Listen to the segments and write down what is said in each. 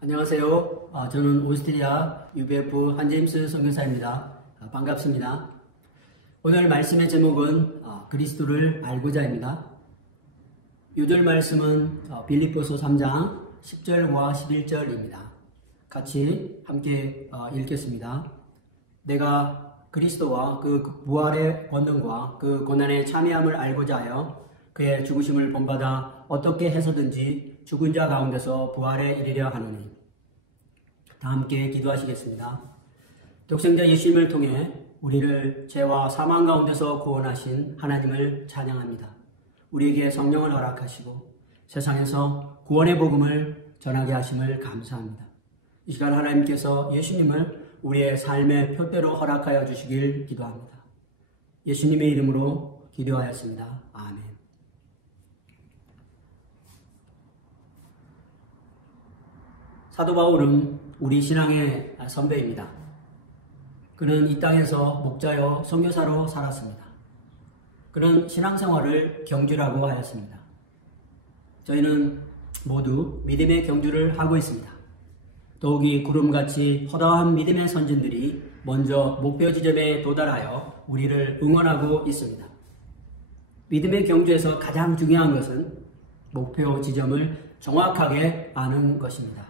안녕하세요. 저는 오스트리아 UBF 한제임스 선교사입니다. 반갑습니다. 오늘 말씀의 제목은 그리스도를 알고자입니다. 요절 말씀은 빌립보서 3장 10절과 11절입니다. 같이 함께 읽겠습니다. 내가 그리스도와 그 부활의 권능과 그 고난의 참여함을 알고자 하여 그의 죽으심을 본받아 어떻게 해서든지 죽은 자 가운데서 부활에 이르려 하노니. 다 함께 기도하시겠습니다. 독생자 예수님을 통해 우리를 죄와 사망 가운데서 구원하신 하나님을 찬양합니다. 우리에게 성령을 허락하시고 세상에서 구원의 복음을 전하게 하심을 감사합니다. 이 시간 하나님께서 예수님을 우리의 삶의 표대로 허락하여 주시길 기도합니다. 예수님의 이름으로 기도하였습니다. 아멘. 사도 바울은 우리 신앙의 선배입니다. 그는 이 땅에서 목자여 선교사로 살았습니다. 그는 신앙생활을 경주라고 하였습니다. 저희는 모두 믿음의 경주를 하고 있습니다. 더욱이 구름같이 허다한 믿음의 선진들이 먼저 목표 지점에 도달하여 우리를 응원하고 있습니다. 믿음의 경주에서 가장 중요한 것은 목표 지점을 정확하게 아는 것입니다.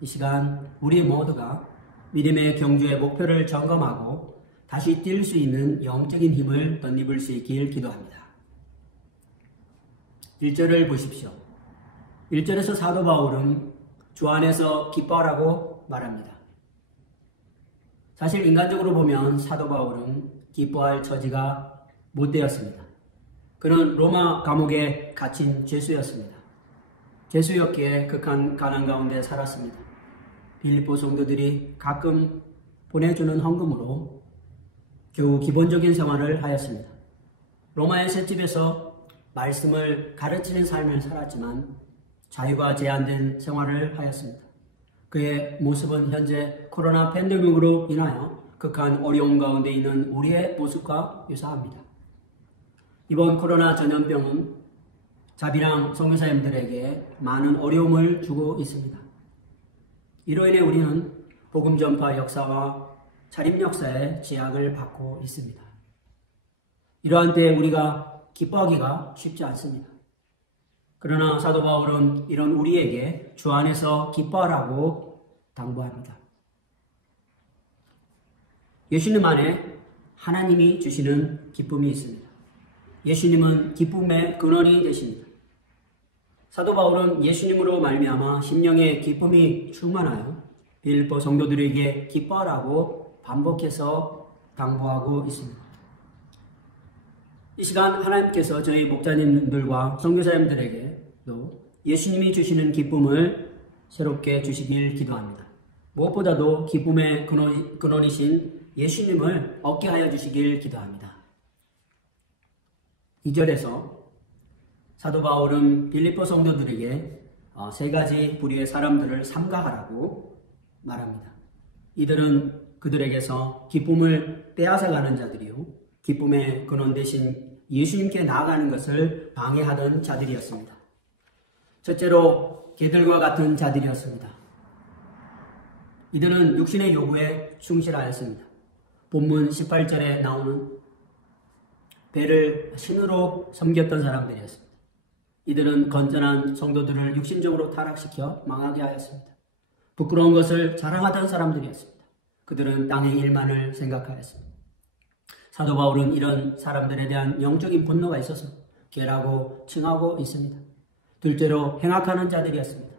이 시간 우리 모두가 믿음의 경주의 목표를 점검하고 다시 뛸 수 있는 영적인 힘을 덧입을 수 있길 기도합니다. 1절을 보십시오. 1절에서 사도 바울은 주 안에서 기뻐하라고 말합니다. 사실 인간적으로 보면 사도 바울은 기뻐할 처지가 못 되었습니다. 그는 로마 감옥에 갇힌 죄수였습니다. 죄수였기에 극한 가난 가운데 살았습니다. 빌립보 성도들이 가끔 보내주는 헌금으로 겨우 기본적인 생활을 하였습니다. 로마의 셋집에서 말씀을 가르치는 삶을 살았지만 자유가 제한된 생활을 하였습니다. 그의 모습은 현재 코로나 팬데믹으로 인하여 극한 어려움 가운데 있는 우리의 모습과 유사합니다. 이번 코로나 전염병은 자비랑 선교사님들에게 많은 어려움을 주고 있습니다. 이로 인해 우리는 복음 전파 역사와 차림 역사의 제약을 받고 있습니다. 이러한 때에 우리가 기뻐하기가 쉽지 않습니다. 그러나 사도 바울은 이런 우리에게 주 안에서 기뻐하라고 당부합니다. 예수님 안에 하나님이 주시는 기쁨이 있습니다. 예수님은 기쁨의 근원이 되십니다. 사도 바울은 예수님으로 말미암아 심령의 기쁨이 충만하여 빌립보 성도들에게 기뻐하라고 반복해서 당부하고 있습니다. 이 시간 하나님께서 저희 목자님들과 선교사님들에게도 예수님이 주시는 기쁨을 새롭게 주시길 기도합니다. 무엇보다도 기쁨의 근원이신 예수님을 얻게 하여 주시길 기도합니다. 2절에서 사도 바울은 빌립보 성도들에게 세 가지 부류의 사람들을 삼가하라고 말합니다. 이들은 그들에게서 기쁨을 빼앗아가는 자들이요, 기쁨의 근원 대신 예수님께 나아가는 것을 방해하던 자들이었습니다. 첫째로 개들과 같은 자들이었습니다. 이들은 육신의 요구에 충실하였습니다. 본문 18절에 나오는 배를 신으로 섬겼던 사람들이었습니다. 이들은 건전한 성도들을 육신적으로 타락시켜 망하게 하였습니다. 부끄러운 것을 자랑하던 사람들이었습니다. 그들은 땅의 일만을 생각하였습니다. 사도 바울은 이런 사람들에 대한 영적인 분노가 있어서 개라고 칭하고 있습니다. 둘째로 행악하는 자들이었습니다.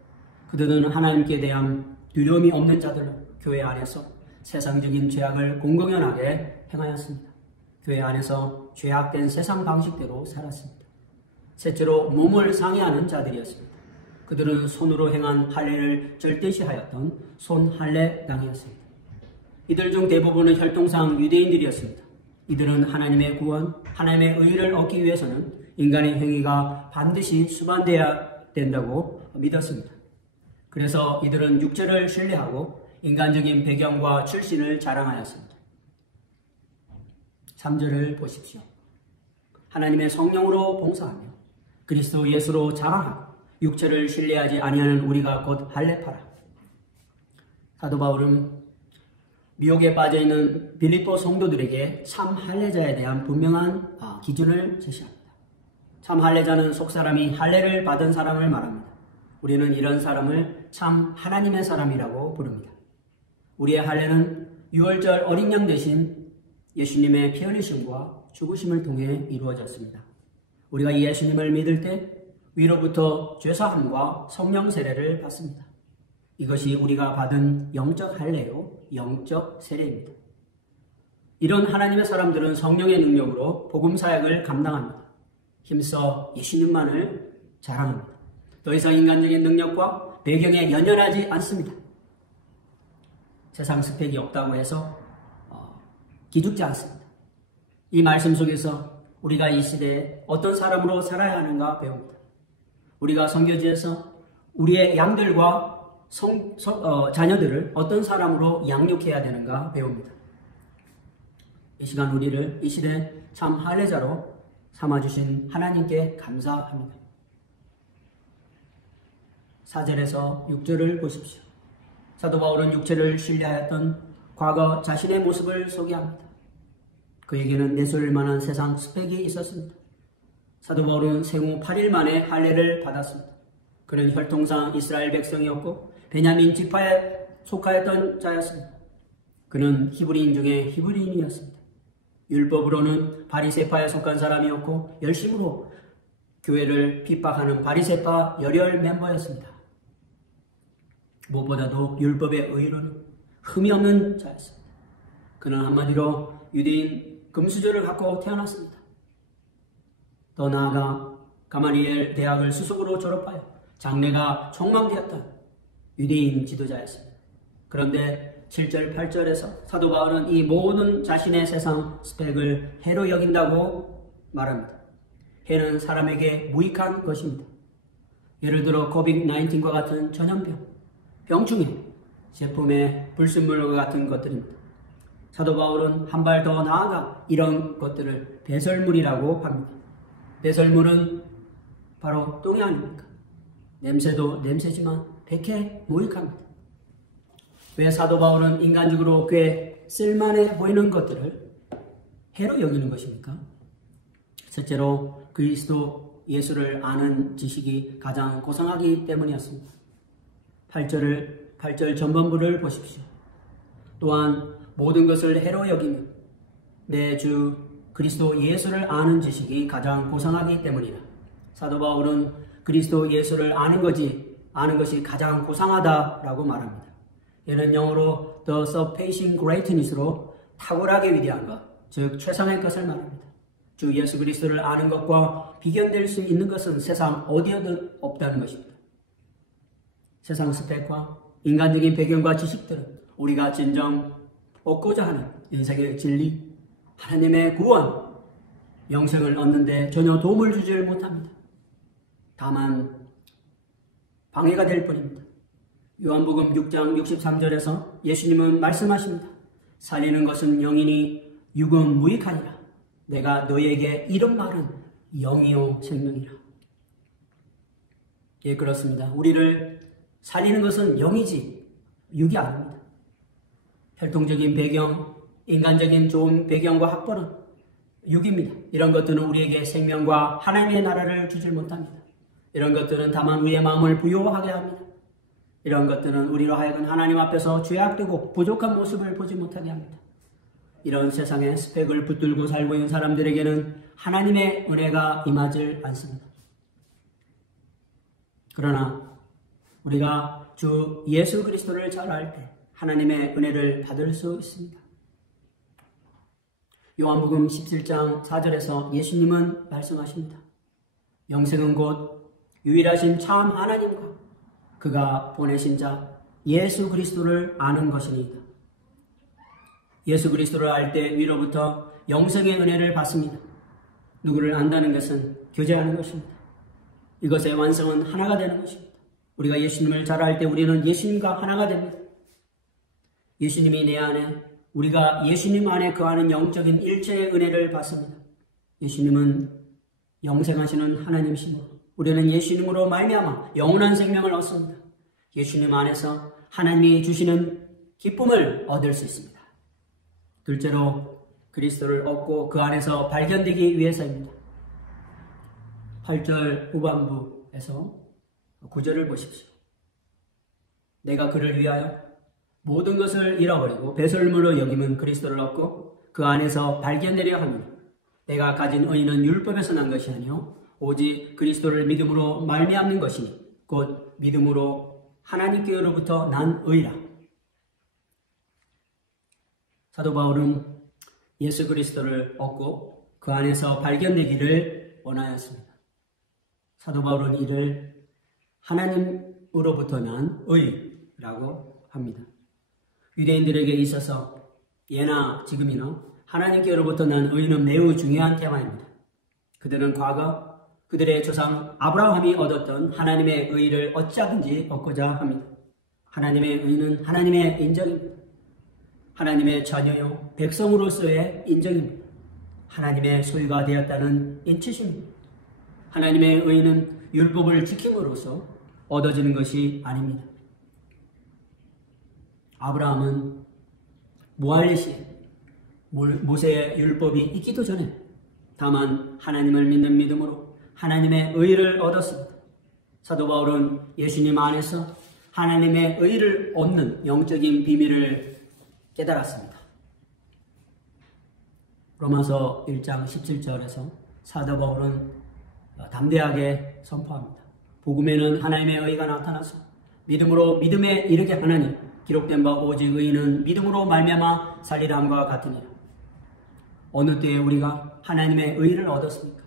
그들은 하나님께 대한 두려움이 없는 자들로 교회 안에서 세상적인 죄악을 공공연하게 행하였습니다. 교회 안에서 죄악된 세상 방식대로 살았습니다. 셋째로 몸을 상해하는 자들이었습니다. 그들은 손으로 행한 할례를 절대시하였던 손할례당이었습니다. 이들 중 대부분은 혈통상 유대인들이었습니다. 이들은 하나님의 구원, 하나님의 의를 얻기 위해서는 인간의 행위가 반드시 수반되어야 된다고 믿었습니다. 그래서 이들은 육체를 신뢰하고 인간적인 배경과 출신을 자랑하였습니다. 3절을 보십시오. 하나님의 성령으로 봉사하며 그리스도 예수로 자랑하고 육체를 신뢰하지 아니하는 우리가 곧 할례파라. 사도 바울은 미혹에 빠져있는 빌립보 성도들에게 참 할례자에 대한 분명한 기준을 제시합니다. 참 할례자는 속사람이 할례를 받은 사람을 말합니다. 우리는 이런 사람을 참 하나님의 사람이라고 부릅니다. 우리의 할례는 유월절 어린 양 대신 예수님의 피 흘리심과 죽으심을 통해 이루어졌습니다. 우리가 이 예수님을 믿을 때 위로부터 죄사함과 성령 세례를 받습니다. 이것이 우리가 받은 영적 할례요, 영적 세례입니다. 이런 하나님의 사람들은 성령의 능력으로 복음 사역을 감당합니다. 힘써 예수님만을 자랑합니다. 더 이상 인간적인 능력과 배경에 연연하지 않습니다. 세상 스펙이 없다고 해서 기죽지 않습니다. 이 말씀 속에서 우리가 이 시대에 어떤 사람으로 살아야 하는가 배웁니다. 우리가 선교지에서 우리의 양들과 자녀들을 어떤 사람으로 양육해야 되는가 배웁니다. 이 시간 우리를 이 시대 참 할례자로 삼아주신 하나님께 감사합니다. 4절에서 6절을 보십시오. 사도 바울은 육체를 신뢰하였던 과거 자신의 모습을 소개합니다. 그에게는 내세울 만한 세상 스펙이 있었습니다. 사도 바울은 생후 8일 만에 할례를 받았습니다. 그는 혈통상 이스라엘 백성이었고 베냐민 지파에 속하였던 자였습니다. 그는 히브리인 중에 히브리인이었습니다. 율법으로는 바리새파에 속한 사람이었고 열심으로 교회를 핍박하는 바리새파 열혈 멤버였습니다. 무엇보다도 율법의 의로는 흠이 없는 자였습니다. 그는 한마디로 유대인 금수저를 갖고 태어났습니다. 더 나아가 가마리엘 대학을 수석으로 졸업하여 장래가 촉망되었던 유대인 지도자였습니다. 그런데 7절, 8절에서 사도 바울은 이 모든 자신의 세상 스펙을 해로 여긴다고 말합니다. 해는 사람에게 무익한 것입니다. 예를 들어 코비드-19과 같은 전염병, 병충해, 제품의 불순물과 같은 것들입니다. 사도 바울은 한 발 더 나아가 이런 것들을 배설물이라고 합니다. 배설물은 바로 똥이 아닙니까? 냄새도 냄새지만 백해 무익합니다. 왜 사도 바울은 인간적으로 꽤 쓸만해 보이는 것들을 해로 여기는 것입니까? 첫째로 그리스도 예수를 아는 지식이 가장 고상하기 때문이었습니다. 8절 전반부를 보십시오. 또한 모든 것을 해로 여기면 내 주 그리스도 예수를 아는 지식이 가장 고상하기 때문이다. 사도 바울은 그리스도 예수를 아는 것이 가장 고상하다라고 말합니다. 얘는 영어로 the surpassing greatness로 탁월하게 위대한 것, 즉 최상의 것을 말합니다. 주 예수 그리스도를 아는 것과 비견될 수 있는 것은 세상 어디에도 없다는 것입니다. 세상 스펙과 인간적인 배경과 지식들은 우리가 진정 얻고자 하는 인생의 진리, 하나님의 구원, 영생을 얻는 데 전혀 도움을 주지 못합니다. 다만 방해가 될 뿐입니다. 요한복음 6장 63절에서 예수님은 말씀하십니다. 살리는 것은 영이니 육은 무익하니라. 내가 너희에게 이런 말은 영이요 생명이라. 예, 그렇습니다. 우리를 살리는 것은 영이지 육이 아닙니다. 혈통적인 배경, 인간적인 좋은 배경과 학벌은 육입니다. 이런 것들은 우리에게 생명과 하나님의 나라를 주질 못합니다. 이런 것들은 다만 우리의 마음을 부요하게 합니다. 이런 것들은 우리로 하여금 하나님 앞에서 죄악되고 부족한 모습을 보지 못하게 합니다. 이런 세상의 스펙을 붙들고 살고 있는 사람들에게는 하나님의 은혜가 임하지 않습니다. 그러나 우리가 주 예수 그리스도를 잘 알 때 하나님의 은혜를 받을 수 있습니다. 요한복음 17장 4절에서 예수님은 말씀하십니다. 영생은 곧 유일하신 참 하나님과 그가 보내신 자 예수 그리스도를 아는 것이니이다. 예수 그리스도를 알 때 위로부터 영생의 은혜를 받습니다. 누구를 안다는 것은 교제하는 것입니다. 이것의 완성은 하나가 되는 것입니다. 우리가 예수님을 잘 알 때 우리는 예수님과 하나가 됩니다. 예수님이 내 안에, 우리가 예수님 안에 거하는 영적인 일체의 은혜를 받습니다. 예수님은 영생하시는 하나님이시므로 우리는 예수님으로 말미암아 영원한 생명을 얻습니다. 예수님 안에서 하나님이 주시는 기쁨을 얻을 수 있습니다. 둘째로 그리스도를 얻고 그 안에서 발견되기 위해서입니다. 8절 후반부에서 9절을 보십시오. 내가 그를 위하여 모든 것을 잃어버리고 배설물로 여김은 그리스도를 얻고 그 안에서 발견되려 합니다. 내가 가진 의는 율법에서 난 것이 아니요 오직 그리스도를 믿음으로 말미암는 것이니 곧 믿음으로 하나님께로부터 난 의라. 사도 바울은 예수 그리스도를 얻고 그 안에서 발견되기를 원하였습니다. 사도 바울은 이를 하나님으로부터 난 의라고 합니다. 유대인들에게 있어서 예나 지금이나 하나님께로부터 난 의는 매우 중요한 테마입니다. 그들은 과거 그들의 조상 아브라함이 얻었던 하나님의 의를 어찌하든지 얻고자 합니다. 하나님의 의는 하나님의 인정입니다. 하나님의 자녀요 백성으로서의 인정입니다. 하나님의 소유가 되었다는 인치심입니다. 하나님의 의는 율법을 지킴으로써 얻어지는 것이 아닙니다. 아브라함은 무할례 시에 모세의 율법이 있기도 전에 다만 하나님을 믿는 믿음으로 하나님의 의를 얻었습니다. 사도 바울은 예수님 안에서 하나님의 의를 얻는 영적인 비밀을 깨달았습니다. 로마서 1장 17절에서 사도 바울은 담대하게 선포합니다. 복음에는 하나님의 의가 나타나서 믿음으로 믿음에 이르게 하나니 기록된 바 오직 의인은 믿음으로 말미암아 살리람과 같으니라. 어느 때에 우리가 하나님의 의를 얻었습니까?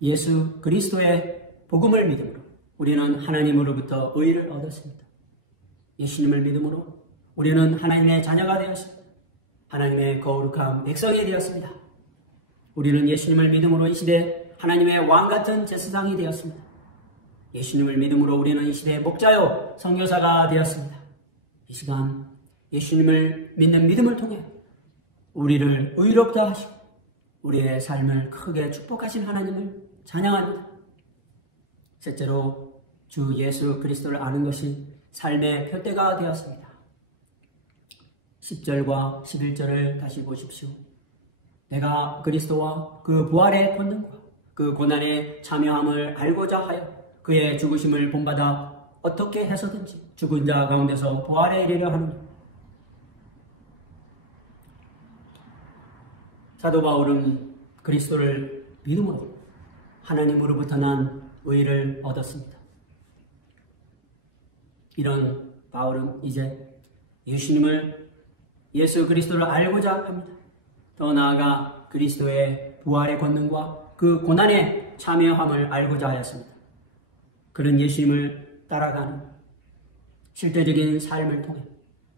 예수 그리스도의 복음을 믿음으로 우리는 하나님으로부터 의를 얻었습니다. 예수님을 믿음으로 우리는 하나님의 자녀가 되었습니다. 하나님의 거룩한 백성이 되었습니다. 우리는 예수님을 믿음으로 이 시대 하나님의 왕같은 제사장이 되었습니다. 예수님을 믿음으로 우리는 이 시대의 목자요 선교사가 되었습니다. 이 시간 예수님을 믿는 믿음을 통해 우리를 의롭게 하시고 우리의 삶을 크게 축복하신 하나님을 찬양합니다. 셋째로 주 예수 그리스도를 아는 것이 삶의 표대가 되었습니다. 10절과 11절을 다시 보십시오. 내가 그리스도와 그 부활의 권능과 그 고난의 참여함을 알고자 하여 그의 죽으심을 본받아 어떻게 해서든지 죽은 자 가운데서 부활에 이르려 하느니. 사도 바울은 그리스도를 믿음으로 하나님으로부터 난 의를 얻었습니다. 이런 바울은 이제 예수 그리스도를 알고자 합니다. 더 나아가 그리스도의 부활의 권능과 그 고난의 참여함을 알고자 하였습니다. 그는 예수님을 따라가는 실제적인 삶을 통해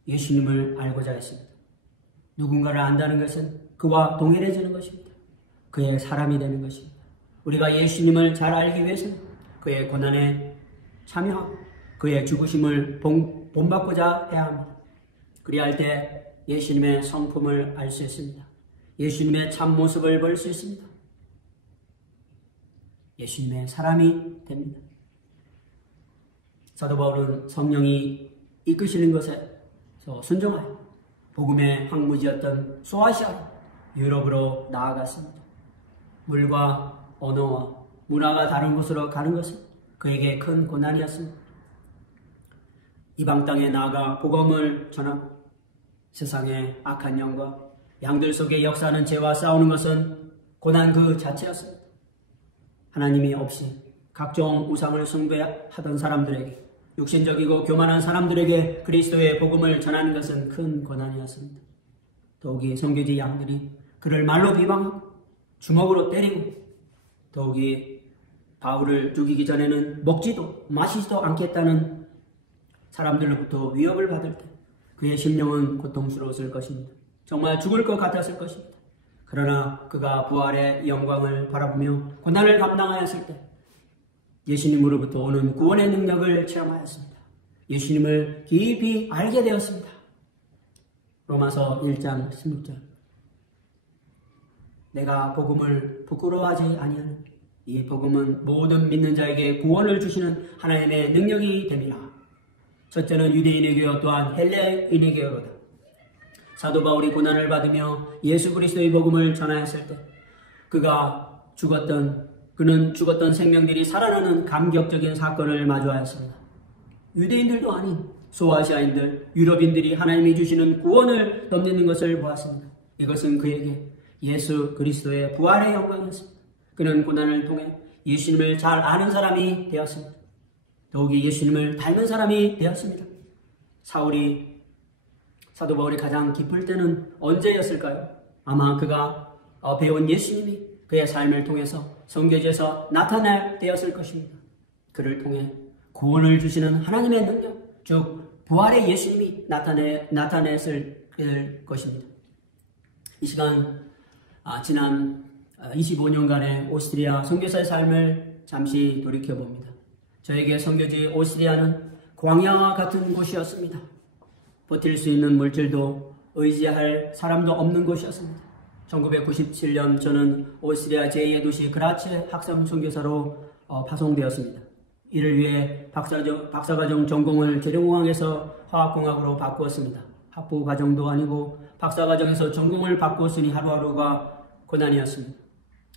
예수님을 알고자 했습니다. 누군가를 안다는 것은 그와 동일해지는 것입니다. 그의 사람이 되는 것입니다. 우리가 예수님을 잘 알기 위해서는 그의 고난에 참여하고 그의 죽으심을 본받고자 해야 합니다. 그리할 때 예수님의 성품을 알 수 있습니다. 예수님의 참모습을 볼 수 있습니다. 예수님의 사람이 됩니다. 사도 바울은 성령이 이끄시는 것에서 순종하여 복음의 황무지였던 소아시아로 유럽으로 나아갔습니다. 물과 언어와 문화가 다른 곳으로 가는 것은 그에게 큰 고난이었습니다. 이방 땅에 나아가 복음을 전하고 세상의 악한 영과 양들 속에 역사하는 죄와 싸우는 것은 고난 그 자체였습니다. 하나님이 없이 각종 우상을 숭배하던 사람들에게, 육신적이고 교만한 사람들에게 그리스도의 복음을 전하는 것은 큰 고난이었습니다. 더욱이 선교지 양들이 그를 말로 비방하고 주먹으로 때리고, 더욱이 바울을 죽이기 전에는 먹지도 마시지도 않겠다는 사람들로부터 위협을 받을 때 그의 심령은 고통스러웠을 것입니다. 정말 죽을 것 같았을 것입니다. 그러나 그가 부활의 영광을 바라보며 고난을 감당하였을 때 예수님으로부터 오는 구원의 능력을 체험하였습니다. 예수님을 깊이 알게 되었습니다. 로마서 1장 16절. 내가 복음을 부끄러워하지 아니하는 이 복음은 모든 믿는 자에게 구원을 주시는 하나님의 능력이 됩니다. 첫째는 유대인에게요 또한 헬레인에게로다. 사도 바울이 고난을 받으며 예수 그리스도의 복음을 전하였을 때 그는 죽었던 생명들이 살아나는 감격적인 사건을 마주하였습니다. 유대인들도 아닌 소아시아인들, 유럽인들이 하나님이 주시는 구원을 덧입는 것을 보았습니다. 이것은 그에게 예수 그리스도의 부활의 영광이었습니다. 그는 고난을 통해 예수님을 잘 아는 사람이 되었습니다. 더욱이 예수님을 닮은 사람이 되었습니다. 사도 바울이 가장 기쁠 때는 언제였을까요? 아마 그가 배운 예수님이 그의 삶을 통해서 성교지에서 나타날 때였을 것입니다. 그를 통해 구원을 주시는 하나님의 능력, 즉 부활의 예수님이 나타냈을 것입니다. 이 시간 지난 25년간의 오스트리아 선교사의 삶을 잠시 돌이켜봅니다. 저에게 선교지 오스트리아는 광야와 같은 곳이었습니다. 버틸 수 있는 물질도 의지할 사람도 없는 곳이었습니다. 1997년 저는 오스트리아 제2의 도시 그라츠의 학생 선교사로 파송되었습니다. 이를 위해 박사과정 전공을 재래공학에서 화학공학으로 바꾸었습니다. 학부 과정도 아니고 박사과정에서 전공을 바꾸었으니 하루하루가 고난이었습니다.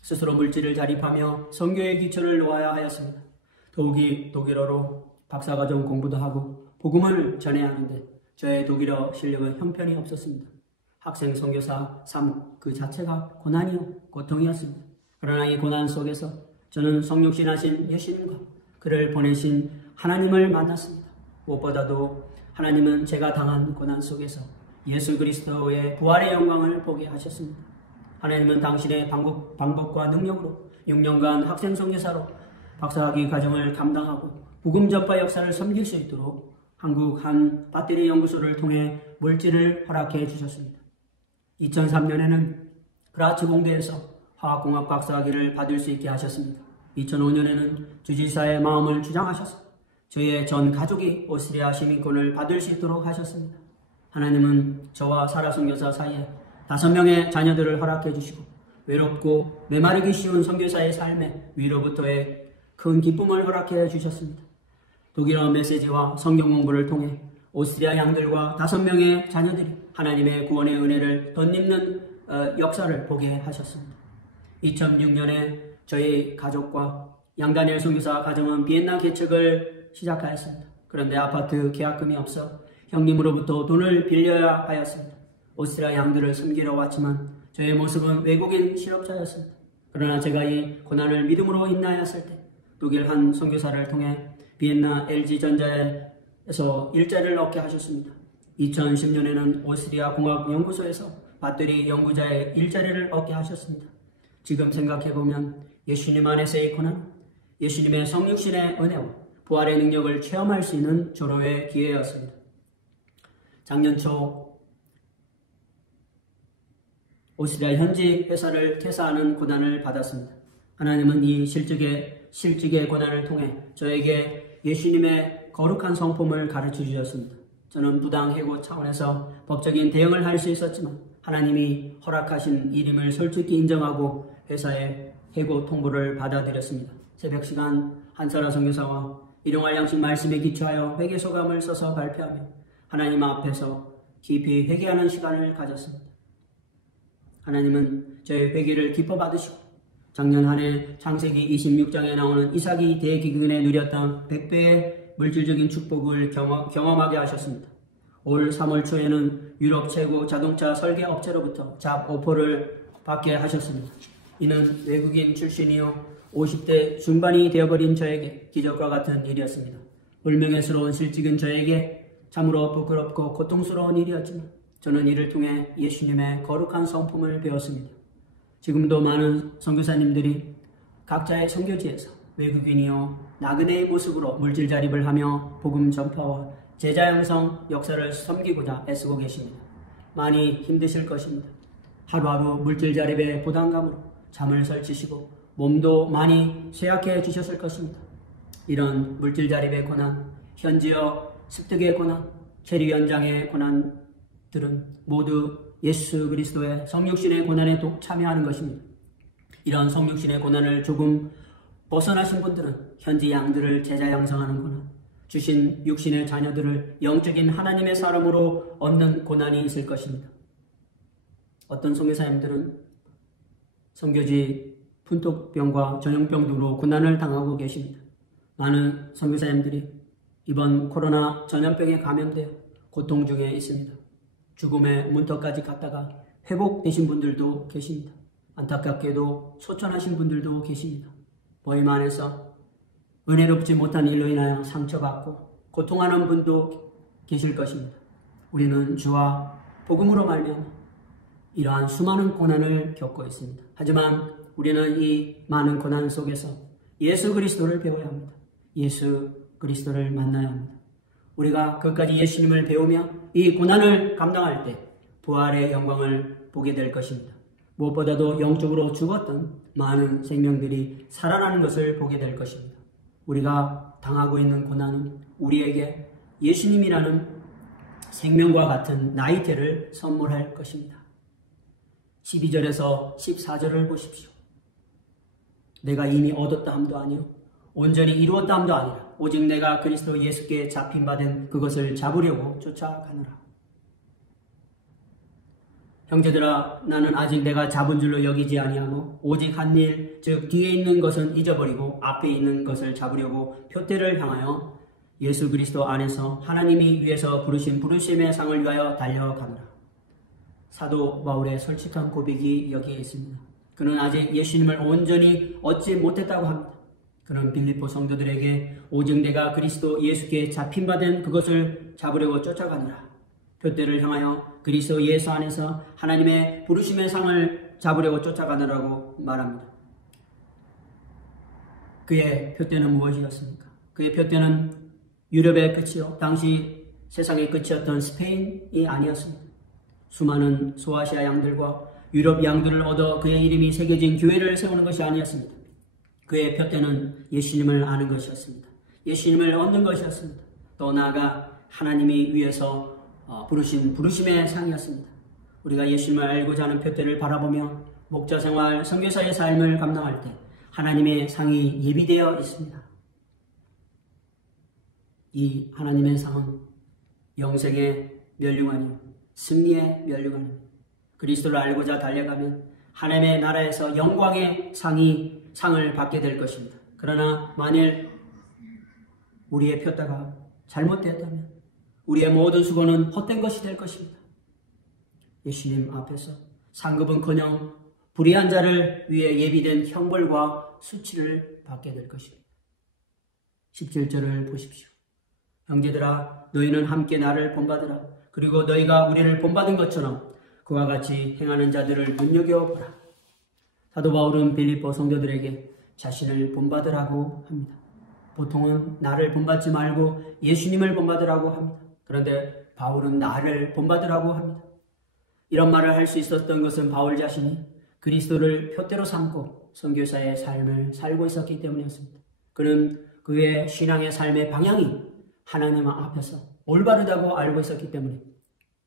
스스로 물질을 자립하며 선교의 기초를 놓아야 하였습니다. 더욱이 독일어로 박사과정 공부도 하고 복음을 전해야 하는데 저의 독일어 실력은 형편이 없었습니다. 학생 선교사 삶 그 자체가 고난이요 고통이었습니다. 그러나 이 고난 속에서 저는 성육신하신 예수님과 그를 보내신 하나님을 만났습니다. 무엇보다도 하나님은 제가 당한 고난 속에서 예수 그리스도의 부활의 영광을 보게 하셨습니다. 하나님은 당신의 방법과 능력으로 6년간 학생 선교사로 박사학위 과정을 감당하고 복음 전파 역사를 섬길 수 있도록 한국 한 배터리 연구소를 통해 물질을 허락해 주셨습니다. 2003년에는 그라츠 공대에서 화학공학 박사학위를 받을 수 있게 하셨습니다. 2005년에는 주지사의 마음을 주장하셔서 저희의 전 가족이 오스트리아 시민권을 받을 수 있도록 하셨습니다. 하나님은 저와 사라 선교사 사이에 5명의 자녀들을 허락해 주시고 외롭고 메마르기 쉬운 선교사의 삶에 위로부터의 큰 기쁨을 허락해 주셨습니다. 독일어 메시지와 성경 공부를 통해 오스트리아 양들과 5명의 자녀들이 하나님의 구원의 은혜를 덧입는 역사를 보게 하셨습니다. 2006년에 저희 가족과 양다니엘 선교사 가정은 비엔나 개척을 시작하였습니다. 그런데 아파트 계약금이 없어 형님으로부터 돈을 빌려야 하였습니다. 오스트리아 양들을 섬기러 왔지만 저의 모습은 외국인 실업자였습니다. 그러나 제가 이 고난을 믿음으로 인하였을 때 독일 한 선교사를 통해 비엔나 LG전자에서 일자리를 얻게 하셨습니다. 2010년에는 오스트리아 공학연구소에서 배터리 연구자의 일자리를 얻게 하셨습니다. 지금 생각해보면 예수님 안에서의 고난, 예수님의 성육신의 은혜와 부활의 능력을 체험할 수 있는 졸업의 기회였습니다. 작년 초 오스트리아 현지 회사를 퇴사하는 고난을 받았습니다. 하나님은 이 실직의 고난을 통해 저에게 예수님의 거룩한 성품을 가르쳐 주셨습니다. 저는 부당 해고 차원에서 법적인 대응을 할 수 있었지만 하나님이 허락하신 일임을 솔직히 인정하고 회사의 해고 통보를 받아들였습니다. 새벽 시간 한사라 선교사와 일용할 양식 말씀에 기초하여 회개 소감을 써서 발표하며 하나님 앞에서 깊이 회개하는 시간을 가졌습니다. 하나님은 저의 회개를 기뻐 받으시고 작년 한 해 창세기 26장에 나오는 이삭이 대기근에 누렸던 100배의 물질적인 축복을 경험하게 하셨습니다. 올 3월 초에는 유럽 최고 자동차 설계 업체로부터 잡 오퍼를 받게 하셨습니다. 이는 외국인 출신이요 50대 중반이 되어버린 저에게 기적과 같은 일이었습니다. 불명예스러운 실직은 저에게 참으로 부끄럽고 고통스러운 일이었지만 저는 이를 통해 예수님의 거룩한 성품을 배웠습니다. 지금도 많은 선교사님들이 각자의 선교지에서 외국인이요 나그네의 모습으로 물질 자립을 하며 복음 전파와 제자 양성 역사를 섬기고자 애쓰고 계십니다. 많이 힘드실 것입니다. 하루하루 물질 자립의 부담감으로 잠을 설치시고 몸도 많이 쇠약해 주셨을 것입니다. 이런 물질 자립의 고난, 현지어 습득의 고난, 체류 현장의 고난들은 모두 예수 그리스도의 성육신의 고난에 참여하는 것입니다. 이런 성육신의 고난을 조금 벗어나신 분들은 현지 양들을 제자 양성하는구나. 주신 육신의 자녀들을 영적인 하나님의 사람으로 얻는 고난이 있을 것입니다. 어떤 선교사님들은 선교지 풍토병과 전염병 등으로 고난을 당하고 계십니다. 많은 선교사님들이 이번 코로나 전염병에 감염되어 고통 중에 있습니다. 죽음의 문턱까지 갔다가 회복되신 분들도 계십니다. 안타깝게도 소천하신 분들도 계십니다. 보임 안에서 은혜롭지 못한 일로 인하여 상처받고 고통하는 분도 계실 것입니다. 우리는 주와 복음으로 말미암아 이러한 수많은 고난을 겪고 있습니다. 하지만 우리는 이 많은 고난 속에서 예수 그리스도를 배워야 합니다. 예수 그리스도를 만나야 합니다. 우리가 끝까지 예수님을 배우며 이 고난을 감당할 때 부활의 영광을 보게 될 것입니다. 무엇보다도 영적으로 죽었던 많은 생명들이 살아나는 것을 보게 될 것입니다. 우리가 당하고 있는 고난은 우리에게 예수님이라는 생명과 같은 나이테를 선물할 것입니다. 12절에서 14절을 보십시오. 내가 이미 얻었다 함도 아니요 온전히 이루었다 함도 아니라 오직 내가 그리스도 예수께 잡힌 바 된 그것을 잡으려고 쫓아가느라. 형제들아, 나는 아직 내가 잡은 줄로 여기지 아니하고 오직 한 일, 즉 뒤에 있는 것은 잊어버리고 앞에 있는 것을 잡으려고 표대를 향하여 예수 그리스도 안에서 하나님이 위에서 부르신 부르심의 상을 위하여 달려가느라. 사도 바울의 솔직한 고백이 여기에 있습니다. 그는 아직 예수님을 온전히 얻지 못했다고 합니다. 그는 빌립보 성도들에게 오직 내가 그리스도 예수께 잡힌 바 된 그것을 잡으려고 쫓아가느라. 표대를 향하여 그리스도 예수 안에서 하나님의 부르심의 상을 잡으려고 쫓아가느라고 말합니다. 그의 표대는 무엇이었습니까? 그의 표대는 유럽의 끝이요, 당시 세상의 끝이었던 스페인이 아니었습니다. 수많은 소아시아 양들과 유럽 양들을 얻어 그의 이름이 새겨진 교회를 세우는 것이 아니었습니다. 그의 표대는 예수님을 아는 것이었습니다. 예수님을 얻는 것이었습니다. 또 나아가 하나님이 위에서 부르신 부르심의 상이었습니다. 우리가 예수님을 알고자 하는 표대를 바라보며 목자생활, 선교사의 삶을 감당할 때 하나님의 상이 예비되어 있습니다. 이 하나님의 상은 영생의 면류관이요 승리의 면류관입니다. 그리스도를 알고자 달려가면 하나님의 나라에서 영광의 상을 받게 될 것입니다. 그러나 만일 우리의 표대가 잘못되었다면 우리의 모든 수고는 헛된 것이 될 것입니다. 예수님 앞에서 상급은커녕 불의한 자를 위해 예비된 형벌과 수치를 받게 될 것입니다. 17절을 보십시오. 형제들아, 너희는 함께 나를 본받으라. 그리고 너희가 우리를 본받은 것처럼 그와 같이 행하는 자들을 눈여겨보라. 사도 바울은 빌립보 성도들에게 자신을 본받으라고 합니다. 보통은 나를 본받지 말고 예수님을 본받으라고 합니다. 그런데 바울은 나를 본받으라고 합니다. 이런 말을 할 수 있었던 것은 바울 자신이 그리스도를 표대로 삼고 선교사의 삶을 살고 있었기 때문이었습니다. 그는 그의 신앙의 삶의 방향이 하나님 앞에서 올바르다고 알고 있었기 때문에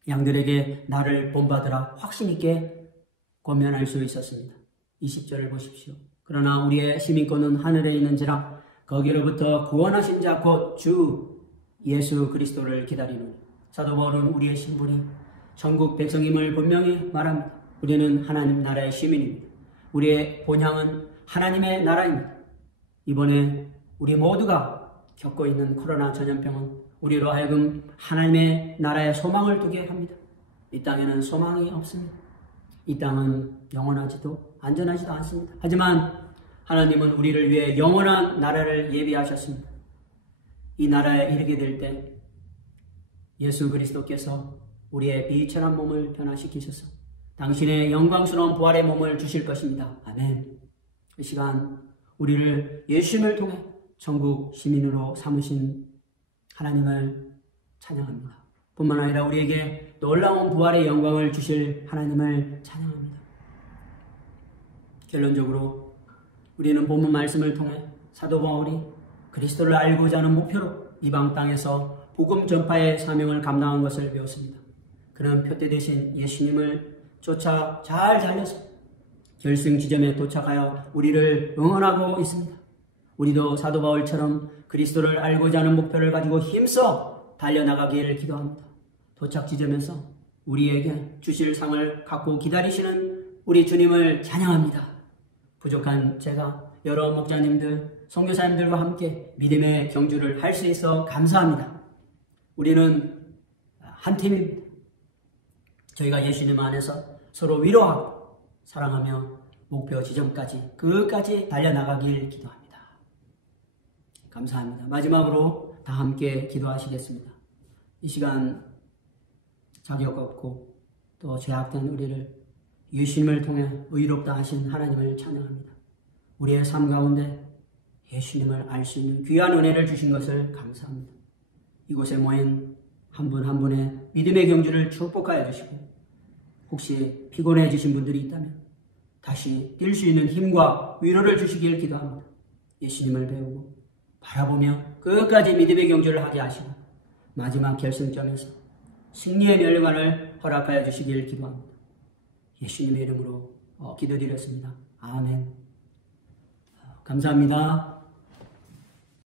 양들에게 나를 본받으라 확신 있게 권면할 수 있었습니다. 20절을 보십시오. 그러나 우리의 시민권은 하늘에 있는지라 거기로부터 구원하신 자 곧 주 예수 그리스도를 기다리는. 사도 바울은 우리의 신분이 천국 백성임을 분명히 말합니다. 우리는 하나님 나라의 시민입니다. 우리의 본향은 하나님의 나라입니다. 이번에 우리 모두가 겪고 있는 코로나 전염병은 우리로 하여금 하나님의 나라에 소망을 두게 합니다. 이 땅에는 소망이 없습니다. 이 땅은 영원하지도 안전하지도 않습니다. 하지만 하나님은 우리를 위해 영원한 나라를 예비하셨습니다. 이 나라에 이르게 될 때 예수 그리스도께서 우리의 비천한 몸을 변화시키셔서 당신의 영광스러운 부활의 몸을 주실 것입니다. 아멘. 이 시간 우리를 예수님을 통해 천국 시민으로 삼으신 하나님을 찬양합니다. 뿐만 아니라 우리에게 놀라운 부활의 영광을 주실 하나님을 찬양합니다. 결론적으로 우리는 본문 말씀을 통해 사도 바울이 그리스도를 알고자 하는 목표로 이방 땅에서 복음 전파의 사명을 감당한 것을 배웠습니다. 그는 표대 대신 예수님을 쫓아 잘 달려서 결승 지점에 도착하여 우리를 응원하고 있습니다. 우리도 사도 바울처럼 그리스도를 알고자 하는 목표를 가지고 힘써 달려나가기를 기도합니다. 도착 지점에서 우리에게 주실 상을 갖고 기다리시는 우리 주님을 찬양합니다. 부족한 제가 여러 목자님들, 선교사님들과 함께 믿음의 경주를 할 수 있어 감사합니다. 우리는 한 팀입니다. 저희가 예수님 안에서 서로 위로하고 사랑하며 목표 지점까지 끝까지 달려나가길 기도합니다. 감사합니다. 마지막으로 다 함께 기도하시겠습니다. 이 시간 자격 없고 또 죄악된 우리를 예수님을 통해 의롭다 하신 하나님을 찬양합니다. 우리의 삶 가운데 예수님을 알 수 있는 귀한 은혜를 주신 것을 감사합니다. 이곳에 모인 한 분 한 분의 믿음의 경주를 축복하여 주시고 혹시 피곤해지신 분들이 있다면 다시 뛸 수 있는 힘과 위로를 주시길 기도합니다. 예수님을 배우고 바라보며 끝까지 믿음의 경주를 하게 하시고 마지막 결승점에서 승리의 멸관을 허락하여 주시길 기도합니다. 예수님의 이름으로 기도드렸습니다. 아멘. 감사합니다.